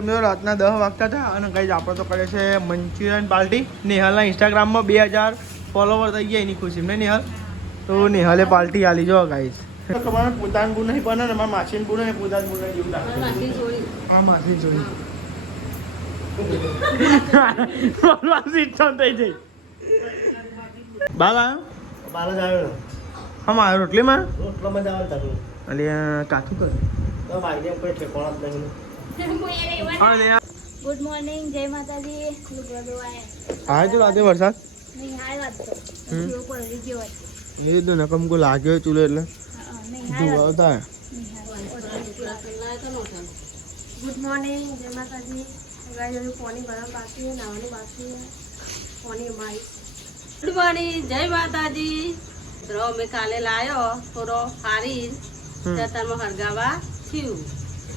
અમે રાતના 10 વાગતા હતા અને ગાઈઝ આપણે તો કરે છે મંચુરિયન પાર્ટી. નેહાલના ઇન્સ્ટાગ્રામમાં 2000 ફોલોવર થઈ ગયા એની ખુશી ને નેહાલ. તો નેહાલે પાર્ટી આલી જો ગાઈઝ. તમારે પોતાનું બુન નહીં બને ને મારા માસીન બુન ને પોતાનું બુન જેવું લાગે. હા માસી જોઈ. માસી ઈચ્છા થઈ જઈ. બાલા બાલા જાવ હા મારો રોટલીમાં રોટલામાં જાવ તારું અલે કાચું કર તો ભાઈને કોઈ ઠેકોણા જ નહીં. ગુડ મોર્નિંગ, જય માતાજી. હા તો રાતે વરસાદ નહીં હાલ વાત તો જીવો પર ગયો વાત એ તો નકમ કો લાગ્યો ચૂલો એટલે નહીં ધુવા આવતા. ગુડ મોર્નિંગ, જય માતાજી. ગાઈસ અभी પાણી ગરમ બાકી है, નાવાનું બાકી है. પાણી અમારી ગુડ મોર્નિંગ, જય માતાજી. ધ્રો મેં કાલે લાયો થોડો હારી જતામાં હરગાવા થયું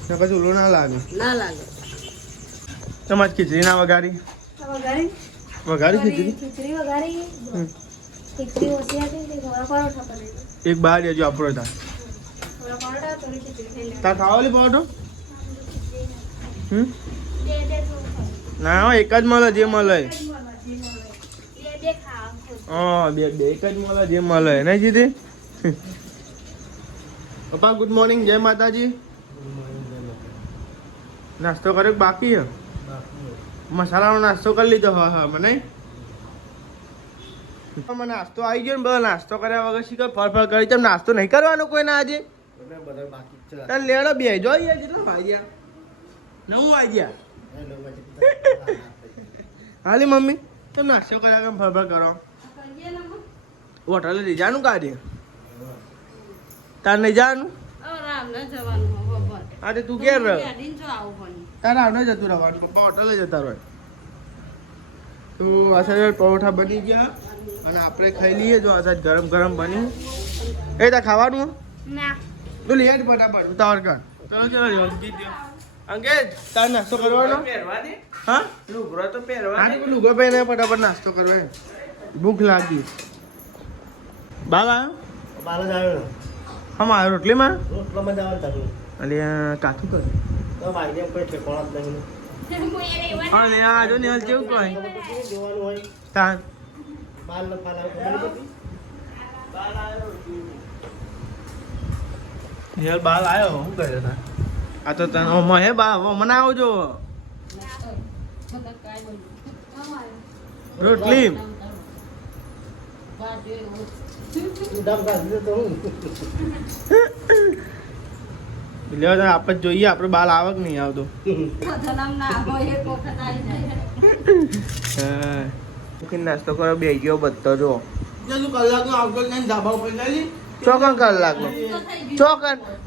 નકર ચૂલો ના લાગે. ના લાગે. તમારી ખીચડી ના વઘારી વઘારી વઘારી ખીચડી ખીચડી વઘારી ખીચડી ઓછી હતી તે થોડા પરોઠા બનાવી એક બાર જજો આપણો હતા થોડા પરોઠા થોડી ખીચડી ખાઈ લે. તાર ખાવાલી પાવડો બે થોડું ના એક જ મળે જે મળે. બે ખાવા હા બે એક જ મળે જે મળે નહીં જીતી. પપ્પા ગુડ મોર્નિંગ, જય માતાજી. નાસ્તો કરે બાકી હે મસાલાનો નાસ્તો કરી લીધો. હા હા મને નાસ્તો આવી ગયો ને બધો નાસ્તો કર્યા વગર શીખર ફળ કરી તેમ નાસ્તો નહીં કરવાનો કોઈને આજે. બધા બાકી છે. તાર લેડો બે જો અહીંયા જેટલા ભાઈ નવું આવી ગયા હાલી મમ્મી તેમ નાસ્તો કર્યા કેમ ફળ કરો હોટલે લઈ જવાનું કાર્ય તાર નહીં જવાનું. રામ ન જવાનું બપોર આજે તું ક્યાં રહ જો આવું પણ તારા આવને જતું રહેવાનું. પપ્પા હોટલે જતા રહે. તો અસર પરોઠા બની ગયા અને આપણે ખાઈ લઈએ. જો અસર ગરમ ગરમ બન્યું. એ તાર ખાવાનું ના તો લઈ આજ ફટાફટ ઉતાવળ કર. ચલો ચલો અંકિત અંકેત તાર નાસ્તો કરવાનો હા લુગડો તો પહેરવા હા લુગડો પહેરીને ફટાફટ નાસ્તો કરવો. ભૂખ લાગી. બાલા બાલા જાવ હા મારો રોટલીમાં રોટલામાં જાવ તારું અલે કાચું કર તો ભાઈને કોઈ ઠેકોણા જ નહીં. અલે આ જો ને કેવું કહે જોવાનું હોય તાર બાલ ન ફાલાવ ખબર નથી. યાર બાલ આવ્યો શું કરે તા આ તો તને હે બા મને આવજો રોટલી દમ કાઢી તો હું એટલે આપણે જોઈએ આપણે બાલ આવે કે નહીં આવતો. જન્મ ના હોય એક વખત આવી જાય. નાસ્તો કરો બે ગયો બધો જો કલાકનો આવતો નહીં ધાબા ઉપર લઈ ચોકન કલાકનો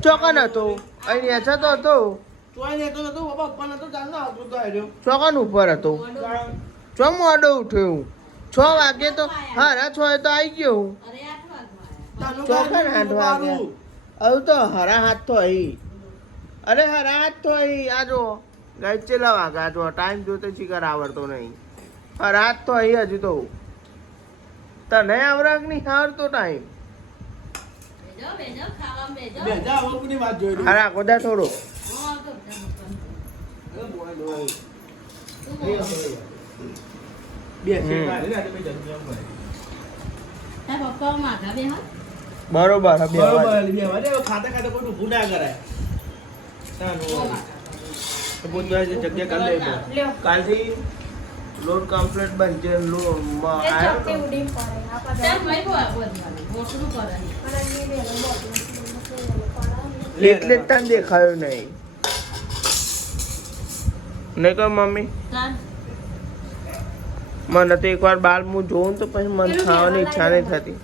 ચોકન હતો અહીં એછા તો હતો ચોકન ઉપર હતો ચો મોડો ઉઠ્યો 6 વાગે તો હા 6 તો આવી ગયો ચોકન 8 વાગે હવે તો હરા હાથ તો અહીં અરે હરા હાથ તો અહીં આ જો ગાય ચેલા વાગા જો ટાઈમ જોતે શિકાર આવડતો નહીં હરા હાથ તો અહીં હજુ તો તને આવરાક નહીં આવડતો ટાઈમ બેજો ખાવા બેજો અરે કોદા થોડો પપ્પા માગા બે હા બરોબર ખાતા ખાતા કોઈ ઊભું ના કરાય. જગ્યા કરી લે કાલથી લોડ કમ્પ્લીટ બનશે ચોકે ઉડીને પડે આ ચાલ બધા ભાઈ બો મોટું કરે એટલે તને દેખાયો નહીં નહીં કહો મમ્મી ચાલ મને તો એકવાર બાલ હું જોઉં તો પછી મને ખાવાની ઈચ્છા નહીં થતી.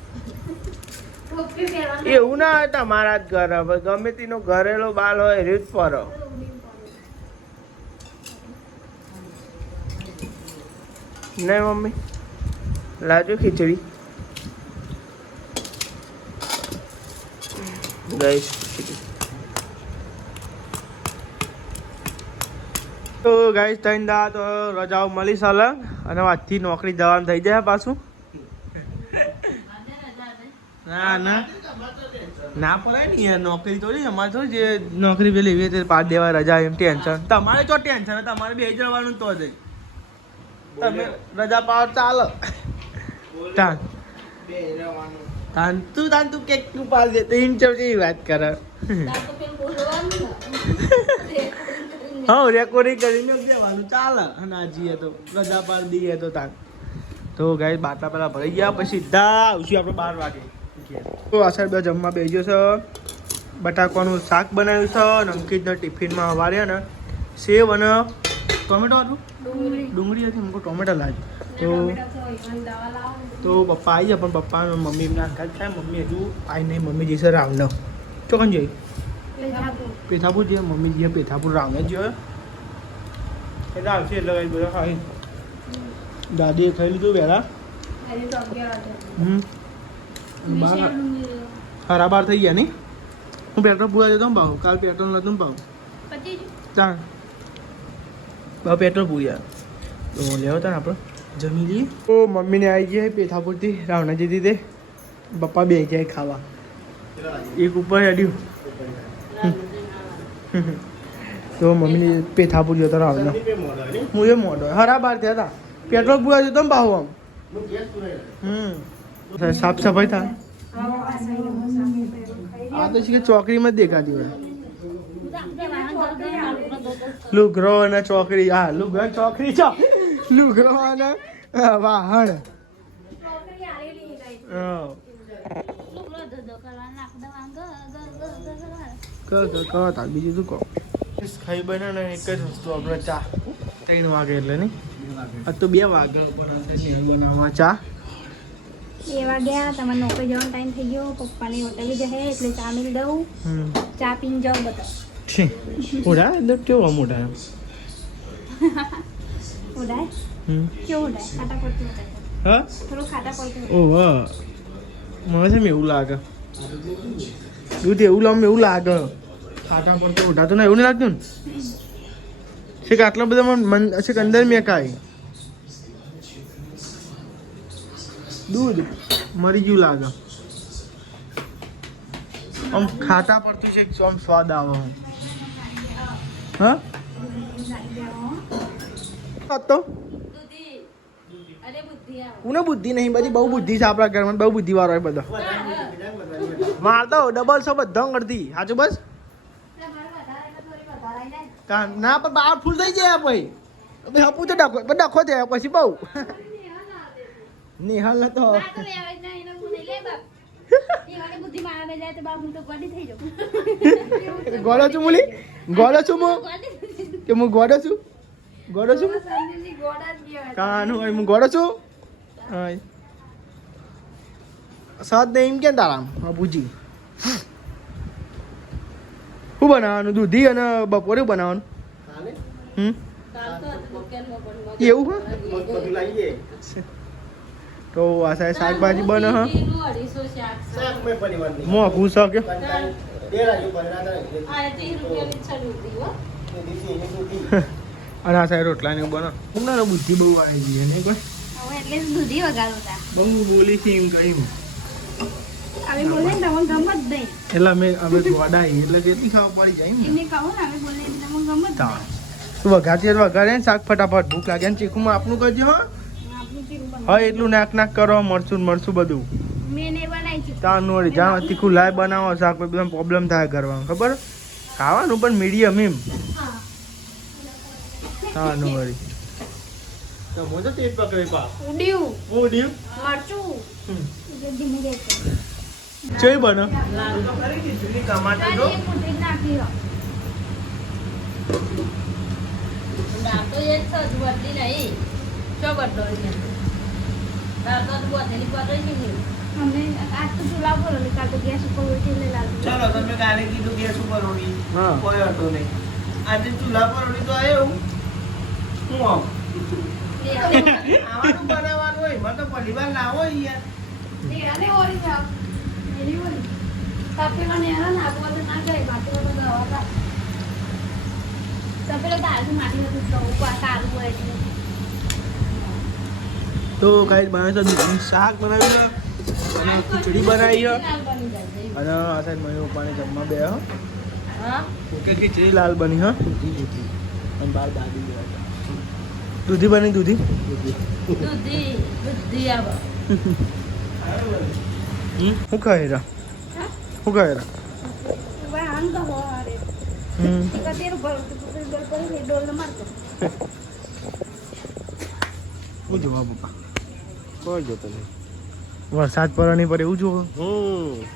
ટોપી પહેરવાની એવું ના હોય તમારા જ ઘર હવે ગમે તેનો ઘરેલો બાલ હોય રીત પર નહીં મમ્મી લાજો ખીચડી ગાઈસ. તો ગાઈસ ત્રણ દા તો રજાઓ મળી સલંગ અને આજથી નોકરી જવાનું થઈ જાય પાછું. ના ના ના પડાય ને યાર નોકરી તો નહીં અમારે તો જે નોકરી પેલી એવી રીતે પાડ દેવા રજા એમ ટેન્શન તમારે તો ટેન્શન તમારે બે જવાનું તો જ તમે રજા પાડ ચાલો તાન તું કેક તું પાડ દે તો ઇન્ચર જેવી વાત કરે હા રેકોર્ડિંગ કરીને દેવાનું ચાલે અને આ જઈએ તો રજા પાડ દઈએ તો તાન તો ગાઈસ બાટલા પેલા ભરાઈ ગયા પછી સીધા આવશું આપણે 12 વાગે તો આ સાહેબ જમવા બેસ્યો છે બટાકાનું શાક બનાવ્યું છે અને અંકિતના ટિફિનમાં વાળ્યા ને સેવ અને ટોમેટો હતું ડુંગળી હતી મને ટોમેટો લાજ તો પપ્પા આવી જાય પણ પપ્પા મમ્મી એમના હાથ થાય મમ્મી હજુ આવી નહીં મમ્મી જઈશે રાવણ ચોકન જઈ પેથાપુર જઈએ મમ્મી જઈએ પેથાપુર રાવણ જ એટલે આવશે એટલે બધા ખાઈ દાદીએ ખાઈ લીધું વહેલા હરા બાર થઈ ગયા નહીં હું પેટ્રોલ પૂરા જતો ભાવ કાલ પેટ્રોલ નતું ભાવ ચાલ ભાવ પેટ્રોલ પૂર્યા તો લેવો તા ને આપણે જમી લઈએ તો મમ્મીને આવી ગયા પેથાપુરથી રાવણાજી દીધે પપ્પા બે જાય ખાવા એક ઉપર અડ્યું તો મમ્મીને પેથાપુર જતો રાવણ હું એ મોડો હરા બાર થયા હતા પેટ્રોલ પૂરા જતો ને ભાવ આમ સાફ સફાઈ થાય આ તો છે ચોકડીમાં જ દેખાતી હોય લુગરો અને ચોકડી હા લુગરો ચોકડી છો લુગરો અને વાહણ બીજું શું કહો ખાઈ બને ને એક જ વસ્તુ આપણે ચા 3 વાગે એટલે નહીં આ તો 2 વાગે બનાવવા ચા 2 વાગ્યા તમારે નોકરી જવાનો ટાઈમ થઈ ગયો પપ્પાની હોટેલ જશે એટલે ચા મિલ દઉં ચા પીને જાઉં બધા ઓડા એટલે કેવો મોટા ઉડાય કેવું ઉડાય ખાટા પડતું ઉડાય હા થોડું ખાટા પડતું ઓહ મને છે એવું લાગે દૂધ એવું એવું લાગે ખાટા પડતું ઉઠાતો ને એવું નહીં લાગતું ને છે કે આટલા બધા મન છે કે અંદર મેં કાંઈ દૂધ મરી ગયું લાગે આમ ખાટા પડતું છે આમ સ્વાદ આવે હા તો કોને બુદ્ધિ નહીં બધી બહુ બુદ્ધિ છે આપણા ઘરમાં બહુ બુદ્ધિ વાળો હોય બધો મારતો ડબલ છે બધા કરતી સાચું બસ ના પણ બાર ફૂલ થઈ જાય પછી હપું તો ડખો થયા પછી બહુ નિહાલ તો ગોળો છું મુલી ગોળો છું હું કે હું ગોળો છું કાનું હું ગોળો છું સાદ ને એમ કેમ તારા બુજી શું બનાવવાનું દૂધી અને બપોરે બનાવવાનું એવું હા તો આ સાહેબ શાકભાજી બને હા મોંઘું છે કે અને આ સાહેબ રોટલા ને બને ના બુદ્ધિ બહુ આવી ગઈ નહીં કોઈ એટલે દૂધી વગાડતા બહુ બોલી છે એમ કહ્યું અમે બોલે ને તમને ગમ જ નહીં એટલે અમે ગોડાઈ એટલે કેટલી ખાવા પડી જાય એમને કહો ને અમે બોલે એટલે તમને ગમ જ નહીં તું વઘારે ને શાક ફટાફટ ભૂખ લાગે ને ચીકુમાં આપનું કરજો હા એટલું નાક કરો મરચું બધું મેં નહીં બનાવી છે તાનું વળી જ્યાં તીખું લાય બનાવો શાક બધા પ્રોબ્લેમ થાય કરવાનું ખબર ખાવાનું પણ મીડિયમ એમ તાનું વળી તો મોજો તેજ પકડી પા ઉડ્યું ઉડ્યું મરચું ધીમે જાય ચઈ બનો ટમાટર દો નાખી તો એક છે વધી નહીં ચો બદલો દાળ તો બોધેલી પડે નહીં અમે આજ તો ચૂલા પર ઓલી કાલ તો ગેસ ઉપર ઉઠી લે લાગુ ચાલો તમે કાલે કીધું ગેસ ઉપર ઓળી હા. કોઈ હતો નહીં આજે ચૂલા પર ઓળી તો આવ્યો હું આમ આવાનું બનાવવાનું હોય મને તો પરિવાર લાવો યાર દેરાને ઓરી જાવ એની ઓરી તપેલા ને એના ના બોલ ના જાય બાકી તો દવા તપેલા દાળ માટી નથી તો તારું હોય એટલે તો ગાઈસ બનાવે તો દૂધનું શાક બનાવ્યું અને ખીચડી બનાવી છે અને આ સાઈડ મમ્મી પપ્પાને જમવા બે ઓકે ખીચડી લાલ બની હા અને બાર દાદી દૂધી બની દૂધી શું ખાય રા શું ખાય રા શું જોવા પપ્પા કોઈ જોતો નહીં વરસાદ પડવાની પર એવું જોવો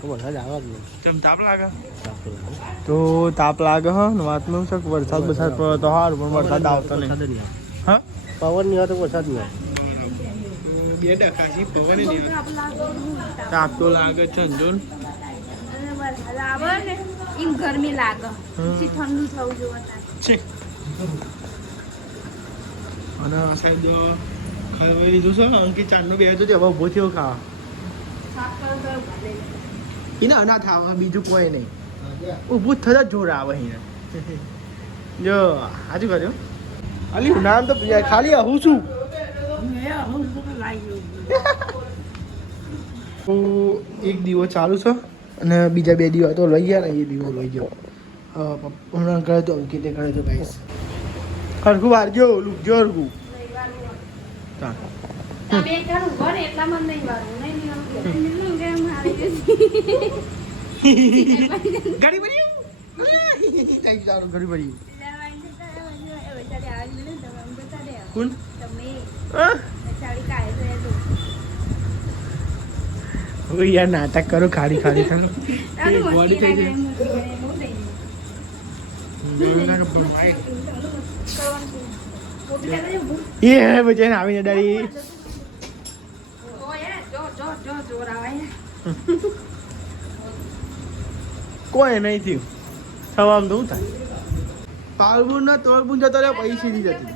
વરસાદ આવે જ નહીં કેમ તાપ લાગે તો તાપ લાગે હા વાતનું છે વરસાદ વરસાદ પડે તો સારું પણ વરસાદ આવતો નહીં હા પવન નહીં આવે તો વરસાદ નહીં આવે બે ડકાશી પવન નહીં તાપ તો લાગે છે અંજોન એમ ગરમી લાગે ઠંડુ થવું જોઈએ અને આ સાઈડ ખાઈ લીધું છે અંકિત ચાંદનો બે તો હવે ઊભો થયો ખાવા એને અનાથ આવે બીજું કોઈ નહીં ઊભું જ થતા જોર આવે અહીંયા જો હાજુ કર્યો અલી નામ તો ખાલી હું છું તો એક દીવો ચાલુ છે અને બીજા બે દીવા તો લઈ ગયા ને એ દીવો લઈ ગયો હમણાં કરે તો અંકિતે કરે તો ગાઈસ હરખું વારજો લુકજો હરખું ગાડી ભરી ગાડી ભરી કોણ યાર નાટક કરો ખાડી ખાડી થાનો બોડી થઈ જાય એ બચાઈને આવીને ડાળી કોઈ નહીં થયું થવામાં તો શું થાય પાલબુન ના તોડબુન જતો રહ્યો પછી સીધી જતી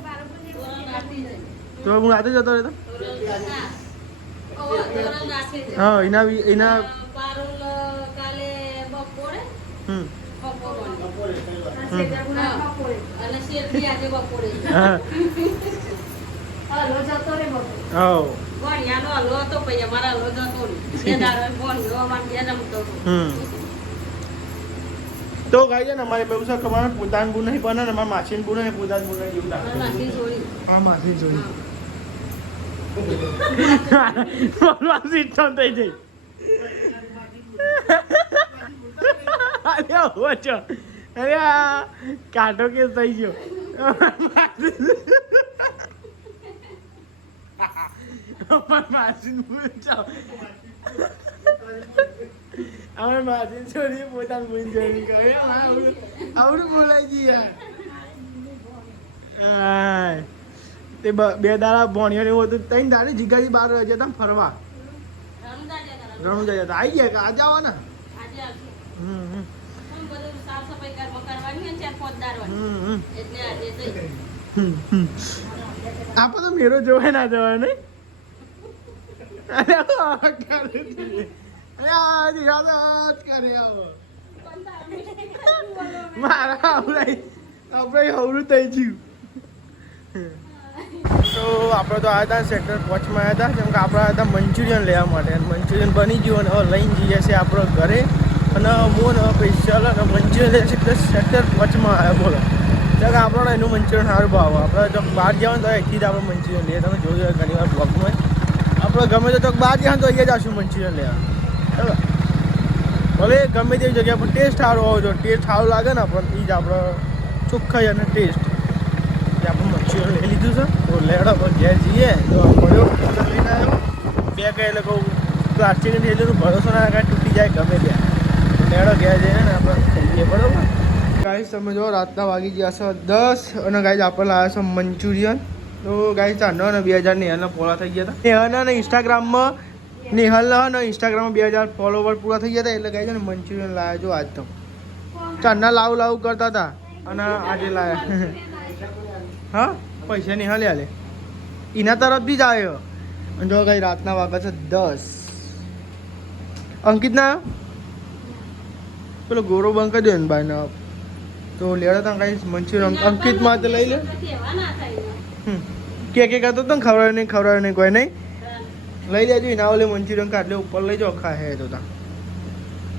તોડબુન રાતે જતો રહેતો હા એના તો ગાઈ છે ને અમારે બહુ સર કમાને પોતાનું બુન નહીં બને ને અમારે માસીન બુન નહીં પોતાનું બુન નહીં એવું લાગે હા માસી જોડી માસી તો થઈ જઈ અરે હો છો અરે કાઢો કે થઈ ગયો માસીન બુન ચાવ અમે માસીન છોડી પોતાનું બુન જોડી કહે આવડું બોલાય છે યાર તે બે દાડા ભણ્યો એવું હતું ત્રણ દાડે જીગાજી બહાર જતા ફરવા રણુજા જતા આવી ગયા કે આજે આવો ને આપણે તો મેરો જોવાય ના જવાય નહીં મારા આપણે હવરું થઈ ગયું તો આપણે તો આવ્યા હતા સેક્ટર 5 માં આવ્યા હતા કેમ કે આપણે આવ્યા હતા મંચુરિયન લેવા માટે અને મંચુરિયન બની ગયું અને હવે લઈને જઈએ છીએ આપણે ઘરે અને મોન સ્પેશિયલ અને મંચુરિયન લે છે સેક્ટર 5 માં આવ્યા બોલો ચાલ આપણને એનું મંચુરિયન સારું ભાવ આપણે જો બહાર જવાનું તો અહીંથી જ આપણે મંચુરિયન લઈએ તમે જોયું ઘણી વાર બ્લોગમાં આપણે ગમે તો બહાર જવાનું તો અહીંયા જ આવશું મંચુરિયન લેવા બરાબર ભલે ગમે તેવી જગ્યા પર ટેસ્ટ સારો હોવો જોઈએ ટેસ્ટ સારું લાગે ને પણ એ જ આપણે ચોખ્ખાઈ અને ટેસ્ટ આપણે મંચુરિયન લઈ લીધું છે તો લેડો ઘેર જઈએ તો મળ્યો લઈને આવ્યો બે કહે એટલે કહું પ્લાસ્ટિકની થેલીનું ભરોસો ના કાંઈ તૂટી જાય ગમે ત્યાં લેડો ઘેર જઈને ને આપણે ખાઈએ બરાબર ગાઈસ તમે જો રાતના વાગી ગયા છો 10 અને ગાઈસ આપણે લાવ્યા છો મંચુરિયન તો ગાઈસ ચાંદો અને 2000 નેહાલના ફોલા થઈ ગયા હતા નેહાલના ઇન્સ્ટાગ્રામમાં નેહાલના ઇન્સ્ટાગ્રામમાં 2000 ફોલોવર પૂરા થઈ ગયા હતા એટલે ગાઈસ મંચુરિયન લાવ્યા જો આજ તો ચાંદના લાવું કરતા હતા અને આજે લાવ્યા હા પૈસા નહીં હાલે હાલે એના તરફથી જ આવ્યો અને જો કઈ રાતના વાગ્યા છે 10 અંકિત ના પેલો ગોરો બંક દે ને ભાઈ ના તો લેડા તા કઈ મંચુરિયન અંકિત માં તો લઈ લે કે કરતો તો ખવડાવ્યું નહીં કોઈ નહીં લઈ લેજો એના ઓલે મંચુરિયન કાટલે ઉપર લઈ જાઓ ખાય તો તા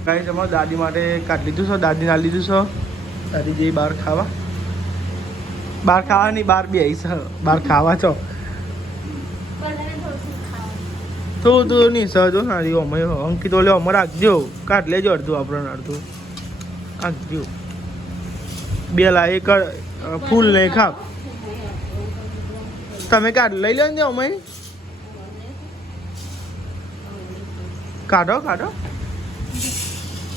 ગાઈસ અમારા દાદી માટે કાઢ લીધું છે દાદીને આ લીધું છે દાદી જઈ બહાર ખાવા નહીં બહાર બી આવી છે બહાર ખાવા છો થોડું નહીં સહજો નારી અમે અંકિત ઓલે અમે રાખજો કાઢ લેજો અડધું આપણને અડધું રાખજો બે લા એક ફૂલ નહીં ખાવ તમે કાઢ લઈ લો ને અમે કાઢો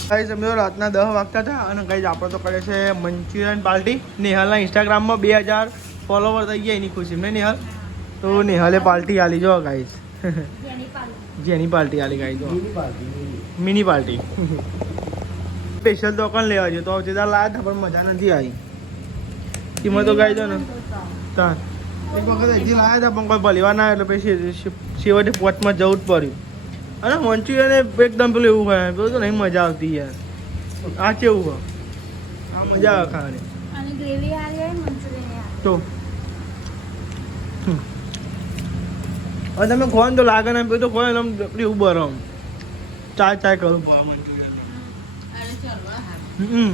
ગાઈસ અમે રાતના 10 વાગતા હતા અને ગાઈસ આપણે તો કરે છે મંચુરિયન પાર્ટી નેહાલના ઇન્સ્ટાગ્રામમાં 2000 ફોલોવર થઈ ગયા એની ખુશી ને નેહાલ તો નેહાલે પાર્ટી આલી જો ગાઈસ જેની પાર્ટી આલી ગાઈસ મિની પાર્ટી સ્પેશિયલ દુકાન લેવા છે તો જેદા લાયા હતા પણ મજા નથી આવી એમાં તો ગાઈસ ને તા એક વખત હજી લાયા હતા પણ કોઈ ભલીવા ના એટલે પછી છેવટે પોચમાં જવું જ પડ્યું અને મંચુરિયન એકદમ પેલું એવું હોય પેલું તો નહીં મજા આવતી યાર આ કેવું હોય આ મજા આવે ખાવાની અને ગ્રેવી આલી હોય મંચુરિયન તો હવે તમે ખોન તો લાગે ને પેલું તો ખોય આમ એવું બરમ ચાય કરું પડે મંચુરિયન અરે ચરવા હાર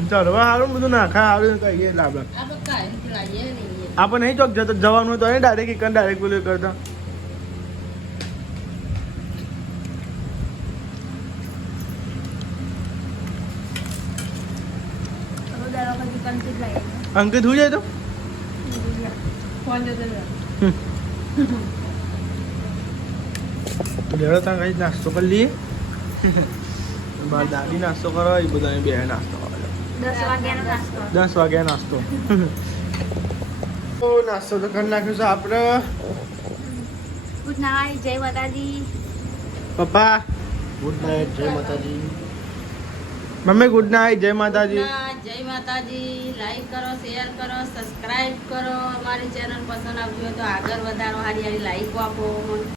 ચરવા સારું બધું નાખા સારું કહીએ લાભ આ તો કાંઈ લાગે નહીં આપણે નહીં ચોક જવાનું હોય તો નહીં ડાયરેક્ટ ઇકન ડાયરેક્ટ પેલું કરતા અંકિત હું જાય તો ફોન જતો લેડો ત્યાં કઈ નાસ્તો કરી લઈએ બાર દાદી નાસ્તો કરો એ બધા બે નાસ્તો કરો 10 વાગ્યાનો નાસ્તો 10 વાગ્યા નાસ્તો તો નાસ્તો તો કરી નાખ્યો છે આપણે ગુડ નાઇટ જય માતાજી પપ્પા ગુડ નાઇટ જય માતાજી મમ્મી ગુડ નાઇટ જય માતાજી જય માતાજી લાઈક કરો શેર કરો સબસ્ક્રાઇબ કરો અમારી ચેનલ પસંદ આવતી હોય તો આગળ વધારો હારી હારી લાઈકો આપો